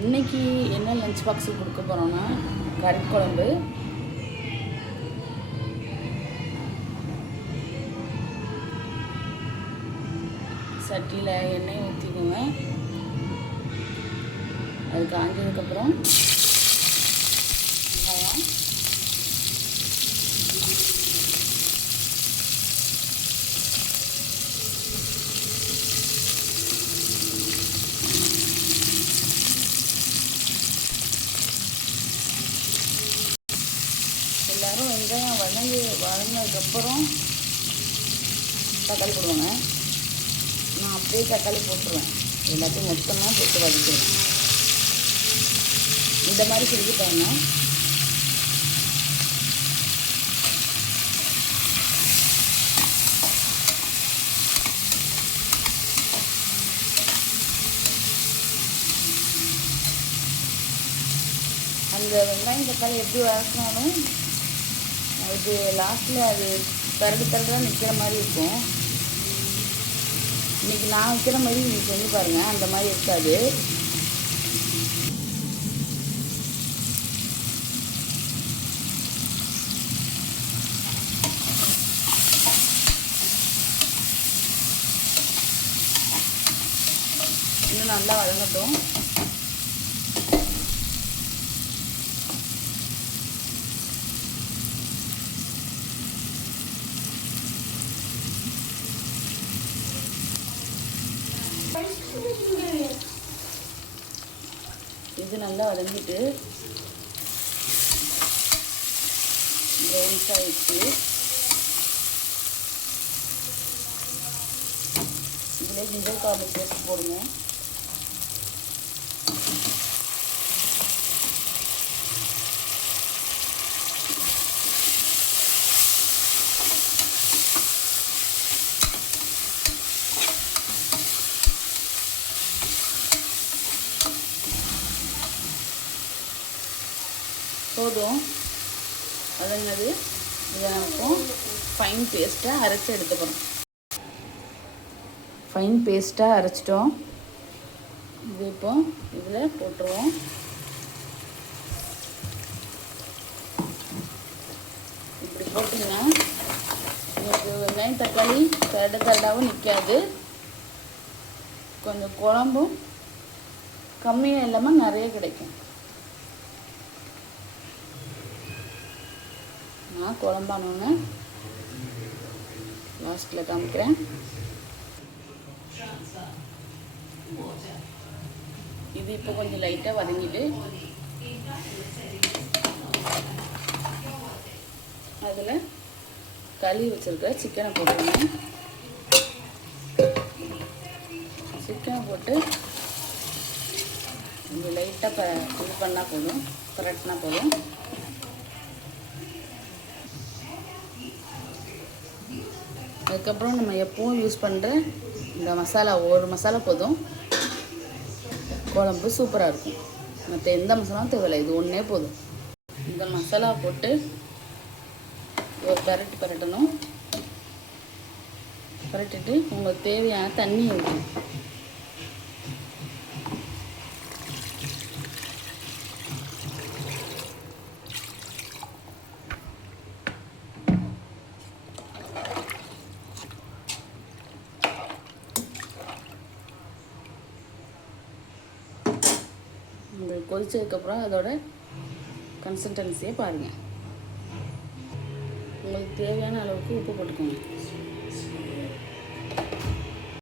இன்றைக்கி என்ன லஞ்ச் பாக்ஸுக்கு கொடுக்க போகிறோன்னா கறி குழம்பு, சட்டியில் எண்ணெய் ஊற்றிக்குங்க. அது காஞ்சதுக்கப்புறம் வெங்காயம், எல்லோரும் வெங்காயம் வதங்கினதுக்கப்புறம் தக்காளி போடுவாங்க. நான் அப்படியே தக்காளி போட்டுருவேன். எல்லாத்தையும் மொத்தமாக போட்டு வதக்கிடுவேன். இந்த மாதிரி செஞ்சுட்டாங்க. அந்த வெங்காயம் தக்காளி எப்படி வதக்கினாலும் இது லாஸ்ட்டில் அது கரடாக நிற்கிற மாதிரி இருக்கும். இன்றைக்கி நான் வைக்கிற மாதிரி நீங்கள் செஞ்சு பாருங்கள், அந்த மாதிரி இருக்காது. இன்னும் நல்லா வதங்கட்டும். இது நல்லா வதங்கிட்டு ப்ரௌன்ஸ் ஆகிடுச்சு. இதில் ஜிஞ்சர் கார்லிக் பேஸ்ட் போடுங்க. போதும் வதங்கினது. இதை நமக்கும் ஃபைன் பேஸ்ட்டாக அரைச்சி எடுத்துக்கணும். ஃபைன் பேஸ்ட்டாக அரைச்சிட்டோம். இது இப்போ இதில் போட்டுருவோம். இப்படி போட்டிங்கன்னா உங்களுக்கு வெங்காயம் தக்காளி கரடாகவும் நிற்காது. கொஞ்சம் குழம்பும் கம்மியாக இல்லாமல் நிறைய கிடைக்கும். நான் குழம்பானோன்னு லாஸ்ட்டில் காமிக்கிறேன். இது இப்போ கொஞ்சம் லைட்டாக வதங்கிட்டு அதில் கழுவி வச்சுருக்க சிக்கனை போட்டுருங்க. சிக்கனை போட்டு கொஞ்சம் லைட்டாக இது பண்ணால் போதும், பரட்டினா போதும். அதுக்கப்புறம் நம்ம எப்பவும் யூஸ் பண்ணுற இந்த மசாலா, ஒரு மசாலா போதும், குழம்பு சூப்பராக இருக்கும். மற்ற எந்த மசாலாவும் தேவையில்லை, இது ஒன்றே போதும். இந்த மசாலா போட்டு ஒரு பரட்டணும். பரட்டிட்டு உங்களுக்கு தேவையான தண்ணி ஊற்றணும். உங்களுக்கு கொதிச்சதுக்கப்புறம் அதோட கன்சிஸ்டன்சியை பாருங்கள். உங்களுக்கு தேவையான அளவுக்கு உப்பு போட்டுக்கோங்க.